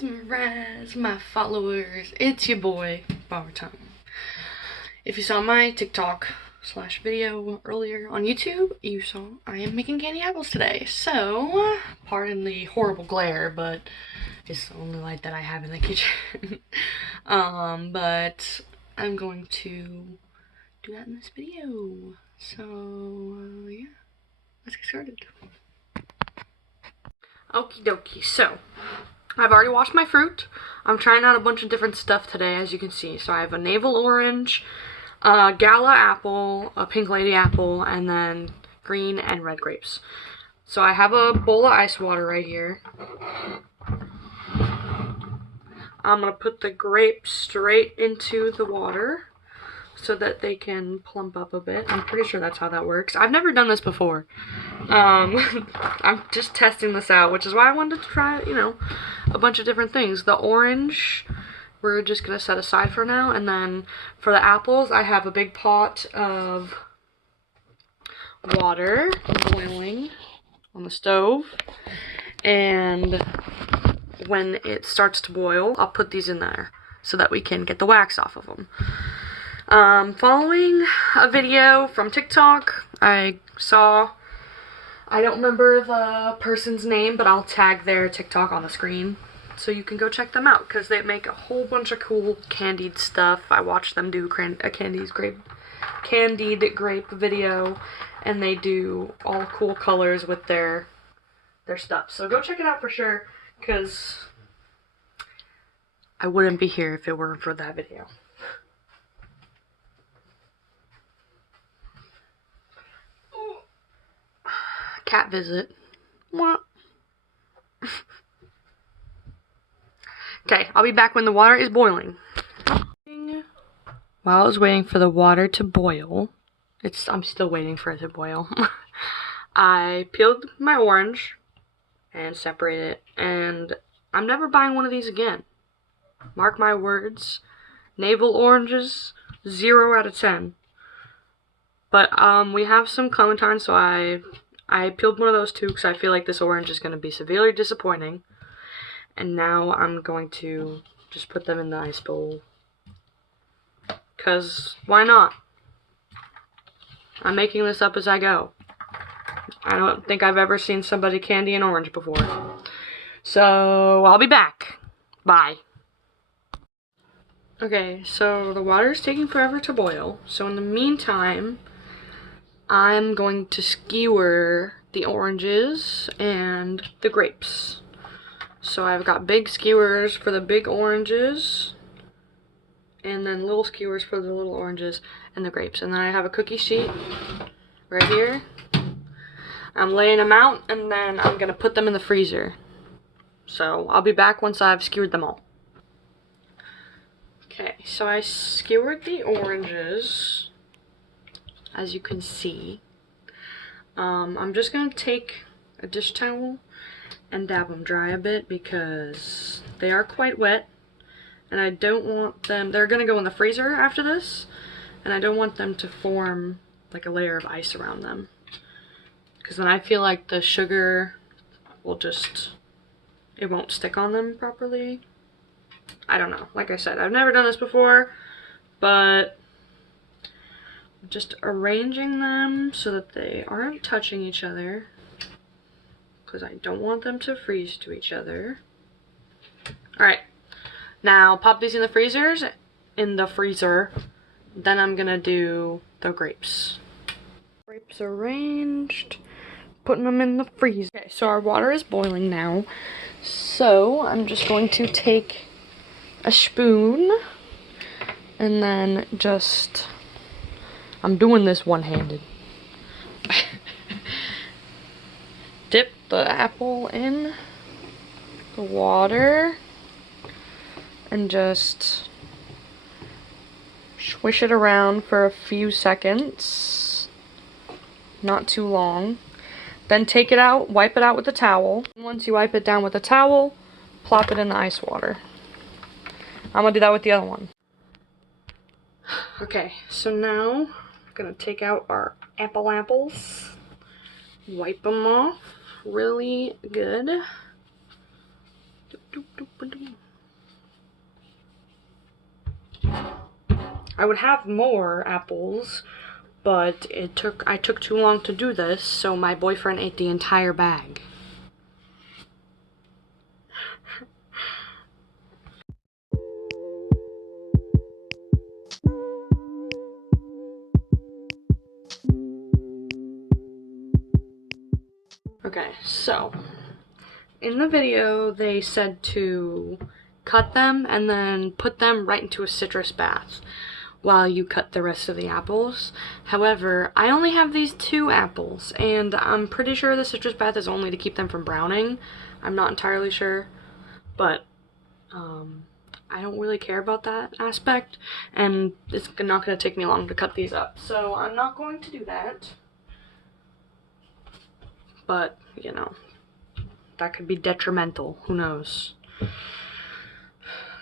mesmerize my followers. It's your boy, Bar Time. If you saw my TikTok / video earlier on YouTube, you saw I am making candy apples today. So, pardon the horrible glare, but it's the only light that I have in the kitchen. But I'm going to do that in this video. So, yeah, let's get started. Okie dokie, so I've already washed my fruit. I'm trying out a bunch of different stuff today, as you can see. So I have a navel orange, a gala apple, a pink lady apple, and then green and red grapes. So I have a bowl of ice water right here. I'm going to put the grapes straight into the water so that they can plump up a bit. I'm pretty sure that's how that works. I've never done this before. I'm just testing this out, which is why I wanted to try, a bunch of different things. The orange, we're just going to set aside for now. And then for the apples, I have a big pot of water boiling on the stove. And when it starts to boil, I'll put these in there so that we can get the wax off of them. Following a video from TikTok, I don't remember the person's name, but I'll tag their TikTok on the screen so you can go check them out because they make a whole bunch of cool candied stuff. I watched them do a candied grape video, and they do all cool colors with their stuff. So go check it out for sure because I wouldn't be here if it weren't for that video. Cat visit. What? Okay, I'll be back when the water is boiling. While I was waiting for the water to boil, I'm still waiting for it to boil. I peeled my orange and separated it, and I'm never buying one of these again. Mark my words. Navel oranges, 0 out of 10. But we have some clementine, so I peeled one of those too because I feel like this orange is going to be severely disappointing. And now I'm going to just put them in the ice bowl. Because why not? I'm making this up as I go. I don't think I've ever seen somebody candy an orange before. So I'll be back. Bye. Okay, so the water is taking forever to boil. So in the meantime, I'm going to skewer the oranges and the grapes. So I've got big skewers for the big oranges, and then little skewers for the little oranges and the grapes. And then I have a cookie sheet right here. I'm laying them out, and then I'm going to put them in the freezer. So I'll be back once I've skewered them all. Okay, so I skewered the oranges, as you can see. I'm just going to take a dish towel and dab them dry a bit because they are quite wet, and I don't want them, they're going to go in the freezer after this, and I don't want them to form like a layer of ice around them, because then I feel like the sugar will it won't stick on them properly. I don't know. Like I said, I've never done this before, but just arranging them so that they aren't touching each other because I don't want them to freeze to each other. Alright, now pop these in the freezer. Then I'm gonna do the grapes. Grapes arranged, putting them in the freezer. Okay, so our water is boiling now, so I'm just going to take a spoon and then I'm doing this one-handed. Dip the apple in the water and just swish it around for a few seconds, not too long. Then take it out, wipe it out with a towel. Once you wipe it down with a towel, plop it in the ice water. I'm gonna do that with the other one. Okay, so now I'm gonna take out our apples, wipe them off really good. I would have more apples, but I took too long to do this, so my boyfriend ate the entire bag. Okay, so in the video they said to cut them and then put them right into a citrus bath while you cut the rest of the apples. However, I only have these 2 apples, and I'm pretty sure the citrus bath is only to keep them from browning. I'm not entirely sure, but I don't really care about that aspect, and it's not going to take me long to cut these up, so I'm not going to do that. But, you know, that could be detrimental, who knows.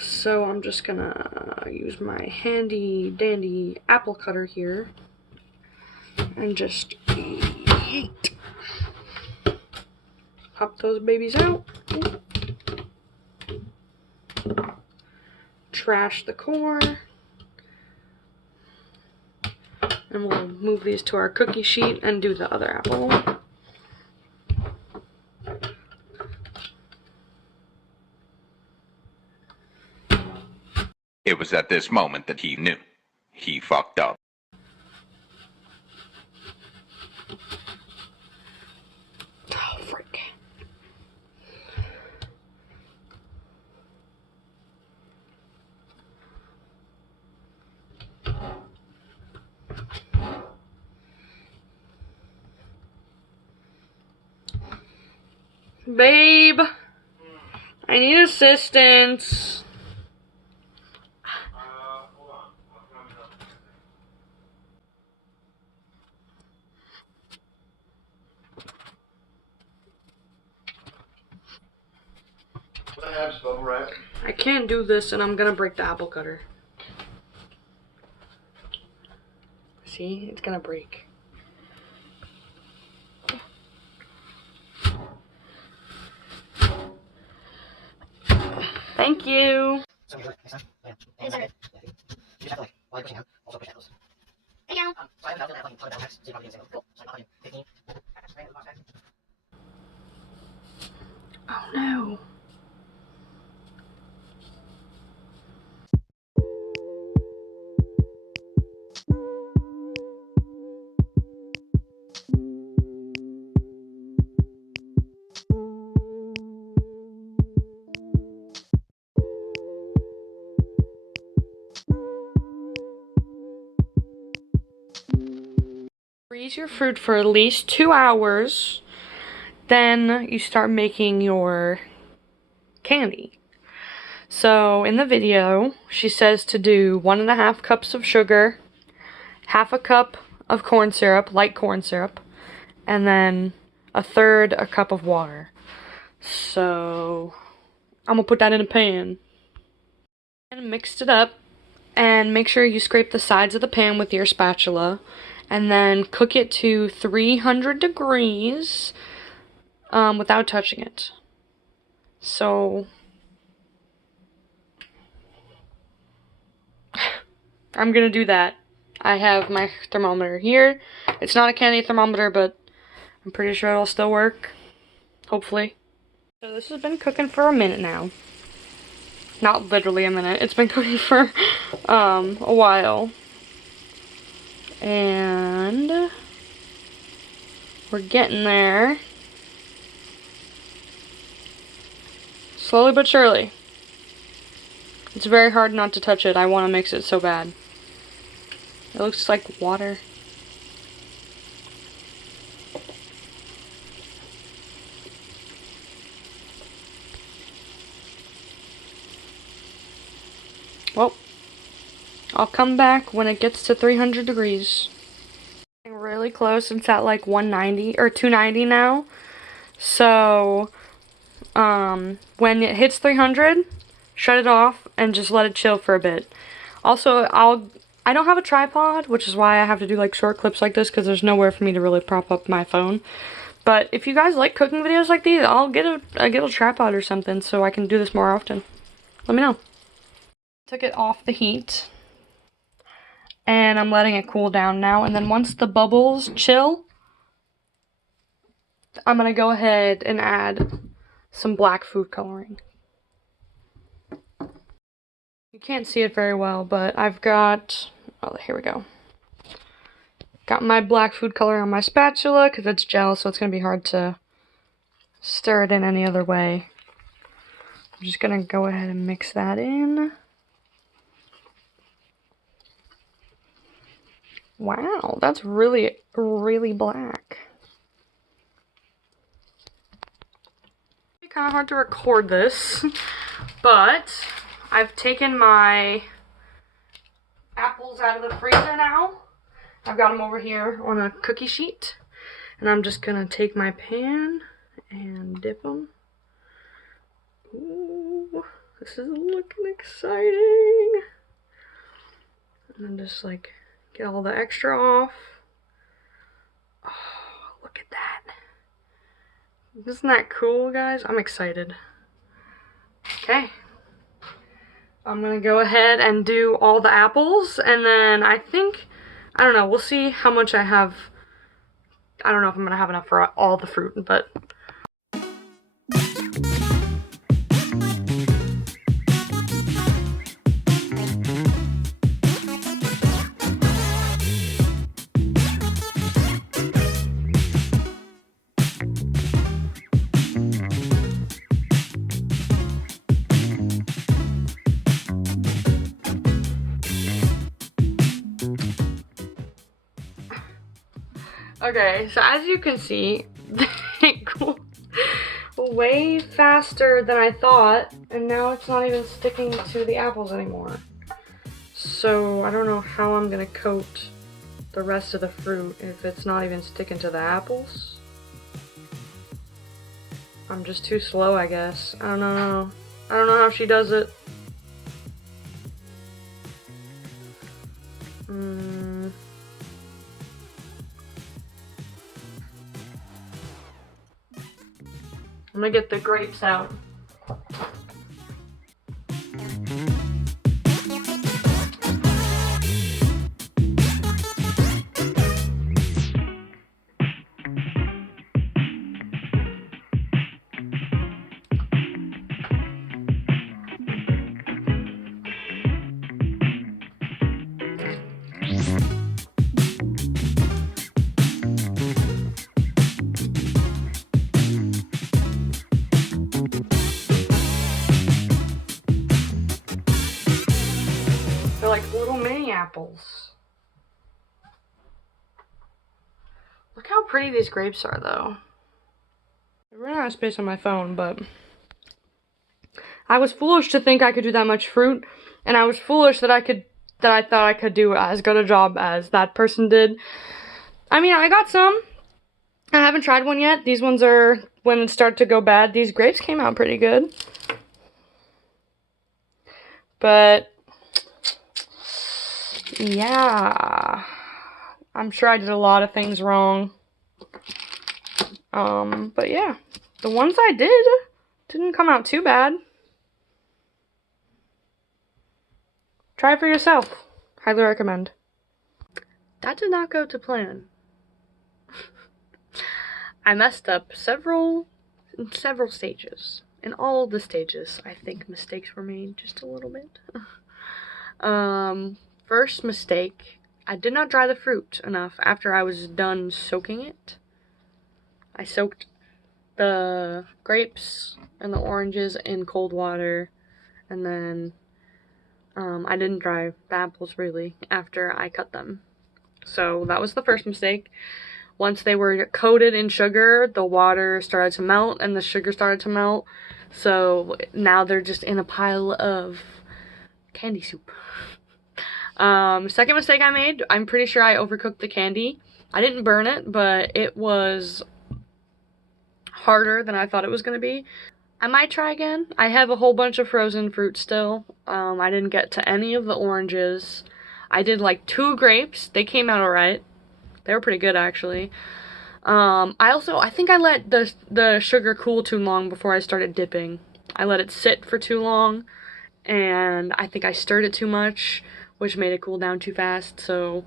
So I'm just gonna use my handy dandy apple cutter here and just yeet. Pop those babies out. Trash the core. And we'll move these to our cookie sheet and do the other apple. It was at this moment that he knew. He fucked up. Oh, frick. Babe, I need assistance. I can't do this and I'm gonna break the apple cutter. See, it's gonna break. Thank you. Oh no. Freeze your fruit for at least 2 hours, then you start making your candy. So in the video, she says to do 1.5 cups of sugar, 1/2 cup of corn syrup, light corn syrup, and then 1/3 cup of water. So I'm gonna put that in a pan. And mixed it up, and make sure you scrape the sides of the pan with your spatula. And then cook it to 300 degrees without touching it. So I'm gonna do that. I have my thermometer here. It's not a candy thermometer, but I'm pretty sure it'll still work. Hopefully. So this has been cooking for a minute now. Not literally a minute. It's been cooking for a while. And we're getting there. Slowly but surely. It's very hard not to touch it. I want to mix it so bad. It looks like water. Well, I'll come back when it gets to 300 degrees. Really close. It's at like 190 or 290 now. So, when it hits 300, shut it off and just let it chill for a bit. Also, I don't have a tripod, which is why I have to do like short clips like this, because there's nowhere for me to really prop up my phone. But if you guys like cooking videos like these, I'll get a tripod or something so I can do this more often. Let me know. Took it off the heat. And I'm letting it cool down now. And then once the bubbles chill, I'm going to go ahead and add some black food coloring. You can't see it very well, but I've got, oh, here we go. Got my black food color on my spatula because it's gel, so it's going to be hard to stir it in any other way. I'm just going to go ahead and mix that in. Wow, that's really, really black. It's kind of hard to record this, but I've taken my apples out of the freezer now. I've got them over here on a cookie sheet, and I'm just gonna take my pan and dip them. Ooh, this is looking exciting. And then just like get all the extra off. Oh, look at that. Isn't that cool, guys? I'm excited. Okay. I'm gonna go ahead and do all the apples, and then I don't know, we'll see how much I have. I don't know if I'm gonna have enough for all the fruit, but. Okay, so as you can see, it cooled way faster than I thought, and now it's not even sticking to the apples anymore. So I don't know how I'm gonna coat the rest of the fruit if it's not even sticking to the apples. I'm just too slow, I guess. I don't know. I don't know how she does it. I'm gonna get the grapes out. They're like little mini apples. Look how pretty these grapes are, though. I ran out of space on my phone, but I was foolish to think I could do that much fruit, and I was foolish that I thought I could do as good a job as that person did. I mean, I got some. I haven't tried one yet. These ones are when it started to go bad. These grapes came out pretty good. But yeah, I'm sure I did a lot of things wrong. But yeah, the ones I didn't come out too bad. Try it for yourself. Highly recommend. That did not go to plan. I messed up several stages. In all the stages, I think mistakes were made just a little bit. First mistake, I did not dry the fruit enough after I was done soaking it. I soaked the grapes and the oranges in cold water, and then I didn't dry the apples really after I cut them. So that was the first mistake. Once they were coated in sugar, the water started to melt and the sugar started to melt. So now they're just in a pile of candy soup. Second mistake I made, I'm pretty sure I overcooked the candy. I didn't burn it, but it was harder than I thought it was going to be. I might try again. I have a whole bunch of frozen fruit still. I didn't get to any of the oranges. I did like 2 grapes. They came out alright. They were pretty good, actually. I think I let the sugar cool too long before I started dipping. I let it sit for too long, and I think I stirred it too much which made it cool down too fast, so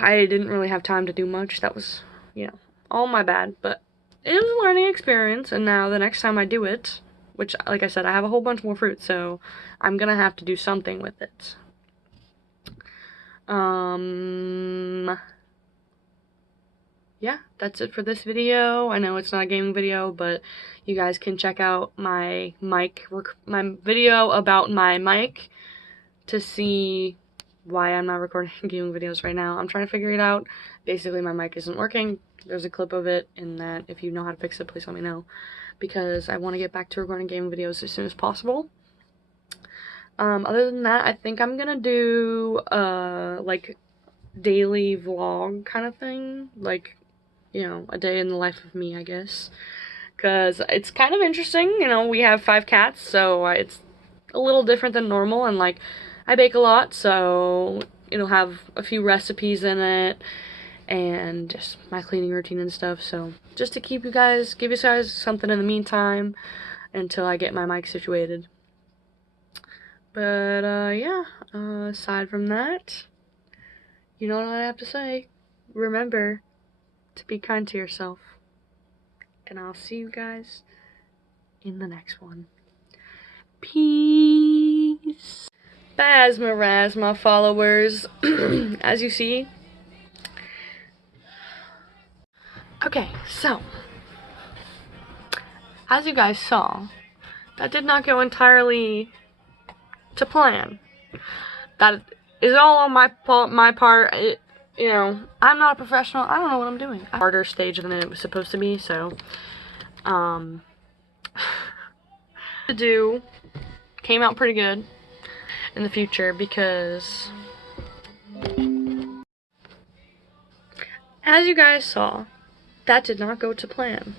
I didn't really have time to do much. That was, you know, all my bad, but it was a learning experience, and now the next time I do it, which, like I said, I have a whole bunch more fruit, so I'm gonna have to do something with it. Yeah, that's it for this video. I know it's not a gaming video, but you guys can check out my video about my mic to see why I'm not recording gaming videos right now. I'm trying to figure it out. Basically, my mic isn't working. There's a clip of it in that. If you know how to fix it, please let me know, because I want to get back to recording gaming videos as soon as possible. Other than that, I think I'm gonna do like daily vlog kind of thing, like, you know, a day in the life of me, I guess, because it's kind of interesting. You know, we have 5 cats, so it's a little different than normal, and like, I bake a lot, so it'll have a few recipes in it, and just my cleaning routine and stuff, so just to give you guys something in the meantime, until I get my mic situated. But, yeah, aside from that, you know what I have to say. Remember to be kind to yourself. And I'll see you guys in the next one. Peace. Basma followers. As you see. Okay, so. As you guys saw, that did not go entirely to plan. That is all on my part. You know, I'm not a professional. I don't know what I'm doing. Harder stage than it was supposed to be, so to do came out pretty good in the future, because as you guys saw, that did not go to plan.